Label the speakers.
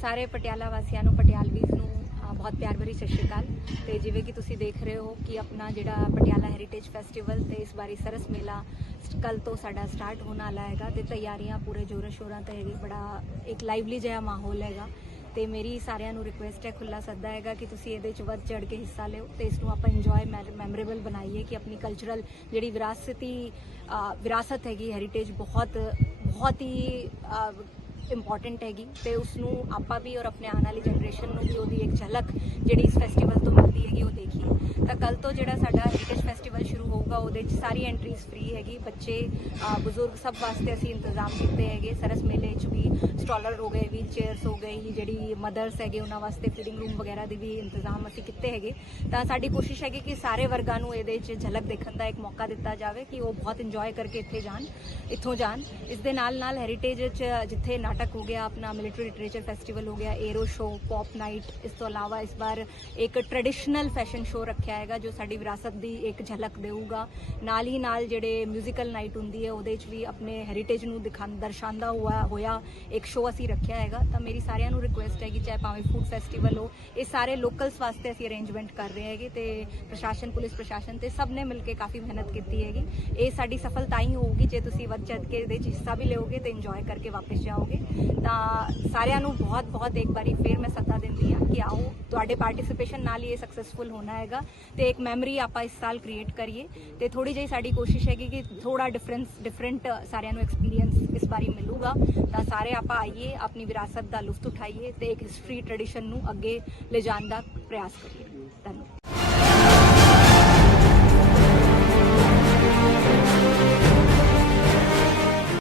Speaker 1: ਸਾਰੇ ਪਟਿਆਲਾ ਵਾਸੀਆਂ ਨੂੰ ਪਟਿਆਲਵੀਸ ਨੂੰ ਬਹੁਤ ਪਿਆਰ ਭਰੀ ਸਤਿ ਸ਼੍ਰੀ ਅਕਾਲ ਤੇ ਜਿਵੇਂ ਕਿ ਤੁਸੀਂ ਦੇਖ ਰਹੇ ਹੋ ਕਿ ਆਪਣਾ ਜਿਹੜਾ ਪਟਿਆਲਾ ਹੈਰੀਟੇਜ ਫੈਸਟੀਵਲ ਤੇ ਇਸ ਵਾਰੀ ਸਰਸ ਮੇਲਾ ਕੱਲ ਤੋਂ ਸਾਡਾ ਸਟਾਰਟ ਹੋਣ ਵਾਲਾ ਹੈਗਾ ਤੇ ਤਿਆਰੀਆਂ ਪੂਰੇ ਜੋਰਾਂ ਸ਼ੋਰਾਂ ਤੇ ਹੈਗੀ ਬੜਾ ਇੱਕ ਲਾਈਵਲੀ ਜਿਹਾ ਮਾਹੌਲ ਹੈਗਾ ਤੇ ਮੇਰੀ ਸਾਰਿਆਂ ਨੂੰ ਰਿਕੁਐਸਟ ਹੈ ਖੁੱਲਾ ਸੱਦਾ ਹੈਗਾ ਕਿ ਤੁਸੀਂ ਇਹਦੇ ਵਿੱਚ ਵੱਧ ਚੜ ਕੇ ਹਿੱਸਾ ਲਿਓ ਤੇ ਇਸ ਨੂੰ ਆਪਾਂ ਇੰਜੋਏ ਮੈਮੋਰੇਬਲ ਬਣਾਈਏ ਕਿ ਆਪਣੀ ਕਲਚਰਲ ਜਿਹੜੀ ਵਿਰਾਸਤੀ ਵਿਰਾਸਤ ਹੈਗੀ ਹੈਰੀਟੇਜ ਬਹੁਤ ਬਹੁਤ ਹੀ ਇੰਪੋਰਟੈਂਟ ਹੈਗੀ ਤੇ ਉਸ ਨੂੰ ਆਪਾਂ ਵੀ ਔਰ ਆਪਣੇ ਆਉਣ ਵਾਲੀ ਜਨਰੇਸ਼ਨ ਨੂੰ ਵੀ ਉਹਦੀ ਇੱਕ ਝਲਕ ਜਿਹੜੀ ਇਸ ਫੈਸਟੀਵਲ ਕੱਲ ਤੋਂ ਜਿਹੜਾ ਸਾਡਾ ਹੈਰੀਟੇਜ ਫੈਸਟੀਵਲ ਸ਼ੁਰੂ ਹੋਊਗਾ ਉਹਦੇ ਚ ਸਾਰੀ ਐਂਟਰੀਜ਼ ਫ੍ਰੀ ਹੈਗੀ ਬੱਚੇ ਬਜ਼ੁਰਗ ਸਭ ਵਾਸਤੇ ਅਸੀਂ ਇੰਤਜ਼ਾਮ ਕੀਤੇ ਹੈਗੇ ਸਰਸ ਮੇਲੇ ਚ ਵੀ ਸਟਾਲਰ ਹੋ ਗਏ ਵੀਲ ਚੇਅਰਸ ਹੋ ਗਏ ਜਿਹੜੀ ਮਦਰਸ ਹੈਗੇ ਉਹਨਾਂ ਵਾਸਤੇ ਫੀਡਿੰਗ ਰੂਮ ਵਗੈਰਾ ਦੇ ਵੀ ਇੰਤਜ਼ਾਮ ਅਸੀਂ ਕੀਤੇ ਹੈਗੇ ਤਾਂ ਸਾਡੀ ਕੋਸ਼ਿਸ਼ ਹੈਗੀ ਕਿ ਸਾਰੇ ਵਰਗਾਂ ਨੂੰ ਇਹਦੇ ਚ ਝਲਕ ਦੇਖਣ ਦਾ ਇੱਕ ਮੌਕਾ ਦਿੱਤਾ ਜਾਵੇ ਕਿ ਉਹ ਬਹੁਤ ਇੰਜੋਏ ਕਰਕੇ ਇੱਥੇ ਜਾਣ ਇੱਥੋਂ ਜਾਣ ਇਸ ਦੇ ਨਾਲ ਨਾਲ ਹੈਰੀਟੇਜ ਚ ਜਿੱਥੇ ਨਾਟਕ ਹੋ ਗਿਆ ਆਪਣਾ ਮਿਲਟਰੀ ਲਿਟਰੇਚਰ ਫੈਸਟੀਵਲ ਹੋ ਗਿਆ ਏਰੋ ਸ਼ੋ ਪੌਪ ਨਾਈਟ ਇਸ ਤੋਂ ਇਲਾਵਾ ਇਸ ਵਾਰ ਇੱਕ ਟ੍ਰੈਡੀਸ਼ਨਲ ਫੈਸ਼ਨ ਸ਼ੋ ਰੱਖਿਆ ਹੈਗਾ ਜੋ ਸਾਡੀ ਵਿਰਾਸਤ ਦੀ ਇੱਕ ਝਲਕ ਦੇਊਗਾ ਨਾਲ ਹੀ ਨਾਲ ਜਿਹੜੇ 뮤지컬 ਨਾਈਟ ਹੁੰਦੀ ਹੈ ਉਹਦੇ 'ਚ ਵੀ ਆਪਣੇ ਹੈਰੀਟੇਜ ਨੂੰ ਦਿਖਾਉਣ ਦਰਸਾਉਂਦਾ ਹੋਇਆ ਹੋਇਆ ਇੱਕ ਸ਼ੋ ਅਸੀਂ ਰੱਖਿਆ ਹੈਗਾ ਤਾਂ ਮੇਰੀ ਸਾਰਿਆਂ ਨੂੰ ਰਿਕੁਐਸਟ ਹੈ ਕਿ ਚਾਹੇ ਭਾਵੇਂ ਫੂਡ ਫੈਸਟੀਵਲ ਹੋ ਇਹ ਸਾਰੇ ਲੋਕਲਸ ਵਾਸਤੇ ਅਸੀਂ ਅਰੇਂਜਮੈਂਟ ਕਰ ਰਹੇ ਹੈਗੇ ਤੇ ਪ੍ਰਸ਼ਾਸਨ ਪੁਲਿਸ ਪ੍ਰਸ਼ਾਸਨ ਤੇ ਸਭ ਨੇ ਮਿਲ ਕੇ ਕਾਫੀ ਮਿਹਨਤ ਕੀਤੀ ਹੈਗੀ ਇਹ ਸਾਡੀ ਸਫਲਤਾ ਹੀ ਹੋਊਗੀ ਜੇ ਤੁਸੀਂ ਵੱਧ ਚੜ ਕੇ ਇਹਦੇ 'ਚ ਹਿੱਸਾ ਵੀ ਲਿਓਗੇ ਤੇ ਇੰਜੋਏ ਕਰਕੇ ਵਾਪਸ ਜਾਓਗੇ ਤਾਂ ਸਾਰਿਆਂ ਨੂੰ ਬਹੁਤ ਬਹੁਤ ਇੱਕ ਵਾਰੀ ਫੇਰ ਮੈਂ ਸੱਦਾ ਦਿੰਦੀ ਹਾਂ ਕਿ ਆਓ ਤੁਹਾਡੇ ਪਾਰਟਿਸਿਪੇਸ਼ਨ ਨਾਲ ਹੀ ਇਹ ਸਕਸੈਸਫੁਲ ਹੋਣਾ ਹੈਗਾ ਤੇ ਤੇ ਇੱਕ ਮੈਮਰੀ ਆਪਾਂ ਇਸ ਸਾਲ ਕ੍ਰੀਏਟ ਕਰੀਏ ਤੇ ਥੋੜੀ ਜਿਹੀ ਸਾਡੀ ਕੋਸ਼ਿਸ਼ ਹੈਗੀ ਕਿ ਥੋੜਾ ਡਿਫਰੈਂਸ ਡਿਫਰੈਂਟ ਸਾਰਿਆਂ ਨੂੰ ਐਕਸਪੀਰੀਅੰਸ ਇਸ ਵਾਰੀ ਮਿਲੂਗਾ ਤਾਂ ਸਾਰੇ ਆਪਾਂ ਆਈਏ ਆਪਣੀ ਵਿਰਾਸਤ ਦਾ ਲੁਫਤ ਉਠਾਈਏ ਤੇ ਇੱਕ ਹਿਸਟਰੀ ਟ੍ਰੈਡੀਸ਼ਨ ਨੂੰ ਅੱਗੇ ਲਿਜਾਣ ਦਾ ਪ੍ਰਯਾਸ ਕਰੀਏ